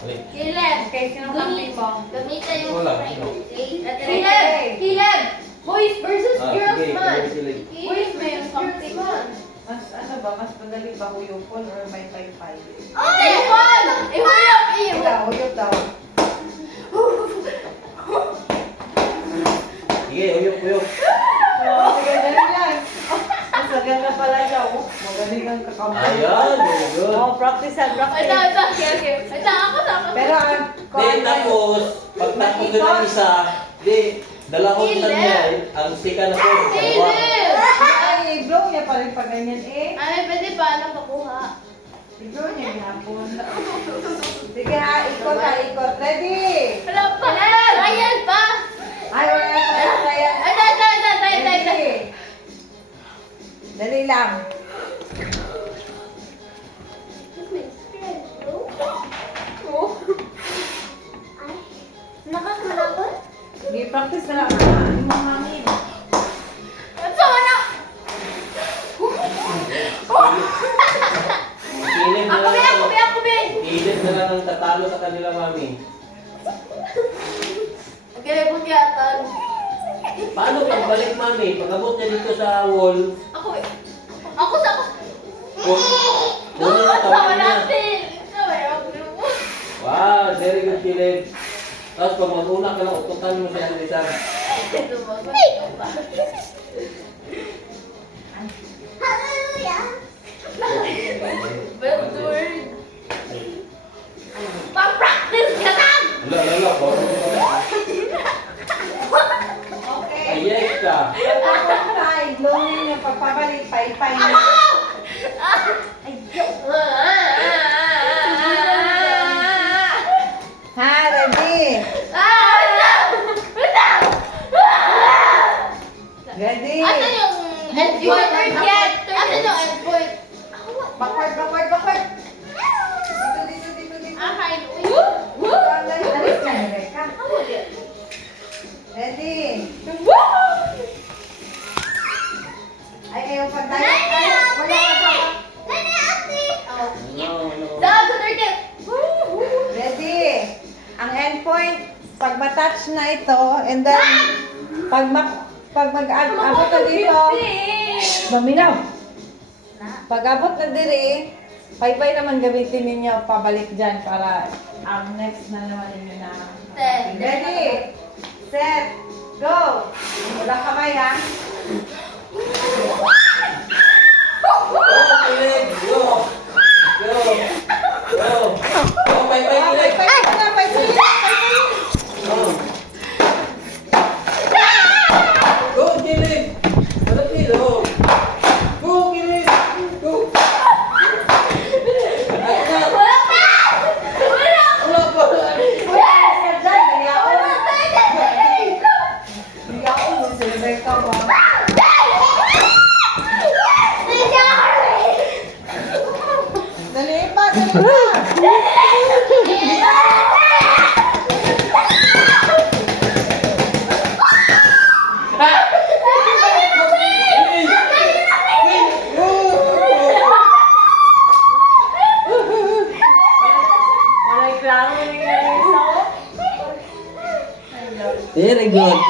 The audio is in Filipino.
Caleb! Okay, sino kampi mo? Gamitan yung Wala. Caleb! Boys versus girls sige, man! sige. Boys versus girls man! Mas ano ba? Mas madali ba huyupon or may paypay? Ay! Iwan! Iwan! Ikaw, huyup daw. Sige, uyok. Sige, dali lang. Mas maganda pala siya. Magaling ang kakampi. Ayan, very good. Oh, practice and practice. Okay. Ako. Pero Then tapos, pag tapos ko ng isa, dalawang Caleb. niya, ang sika na po. Caleb! Ay, blow niya pa rin pag ganyan eh. Ay, pwede pa nang pakuha. I-blow niya gihapon. Sige ha, ikot. Ready? Wala pa! Ryan pa! Ay, wala pa kaya. Ay, tay! Ready? Dali lang. Nakakalabot? Sige, practice na lang. Ano mo mami? At sama na! Kilid na lang. Ako, be! Kilid na lang ang tatalo sa kanila, mami. Okay, pugyatan. Paano pag balik, mami? Pag-abot niya dito sa wall, Ako sa... kunin na Sama tawagin niya. natin! Wow, very good, Kilid. Tapos pag mag-una ka lang, utukan mo sa lisan. Hallelujah! Well done! Pag-practice ka lang! Wala. Okay. Ayek ka. Tapos na, i-blow niya yung pagpabalik, paypay na. Ha, ready? Ready? Asan yung endpoint? Asan yung endpoint? Backward. Dito. Akain. Alis ka, Rebecca. Ready? Ay, ayaw pa tayo. Wala pa. Down sa 30. Ready? Ang endpoint, pag matouch na ito, and then, pag mag-abot na dito, maminaw. Pag abot na diri, paypay naman gamitin ninyo pabalik dyan para ang next na naman ninyo na. Ready? Set. Go! Wala kamay ha? Kilid, go! Bye, Kilid. Paypay na, paypay. Go, Kilid. Malapit, oh. Go, Kilid. Go. Wala pa! Wala pa. Yes! Ka dyan, Hiyaon mo si Rebecca ba? Dali pa! Wala'y klaro nangyari sa ako. Very good.